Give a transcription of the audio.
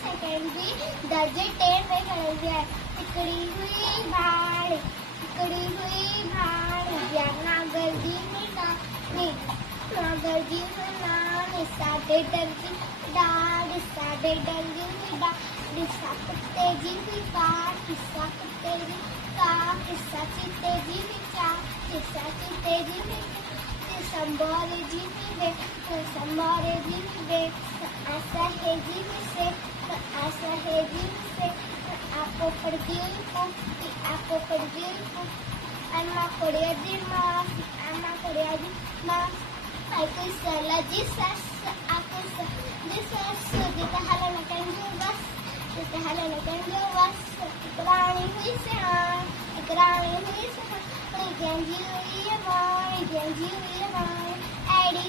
Secondary दर्जे 10 में करेंगे। टिकड़ी हुई भाड़, टिकड़ी हुई भाड़, या नागरजी में नानी, नागरजी में नानी, साढ़े दर्जी डाल, साढ़े दर्जी में डाल, किस्सा कुत्ते जी भी काट, किस्सा कुत्ते जी काट, किस्सा चीते जी भी चाट, किस्सा चीते जी भी संभारे जी भी वे, संभारे जी भी वे, आशा है जी भी से, आशा है जी भी से, आपको पड़ गई को, आपको पड़ गई को, अम्मा कोड़िया जी माँ, अम्मा कोड़िया जी माँ, aku salah Jesus, aku Jesus, kita halan akan juwas, kita halan akan juwas, ikrani hui sehan, ikrani hui sehan, janji hui ya boy, janji hui ya boy, adi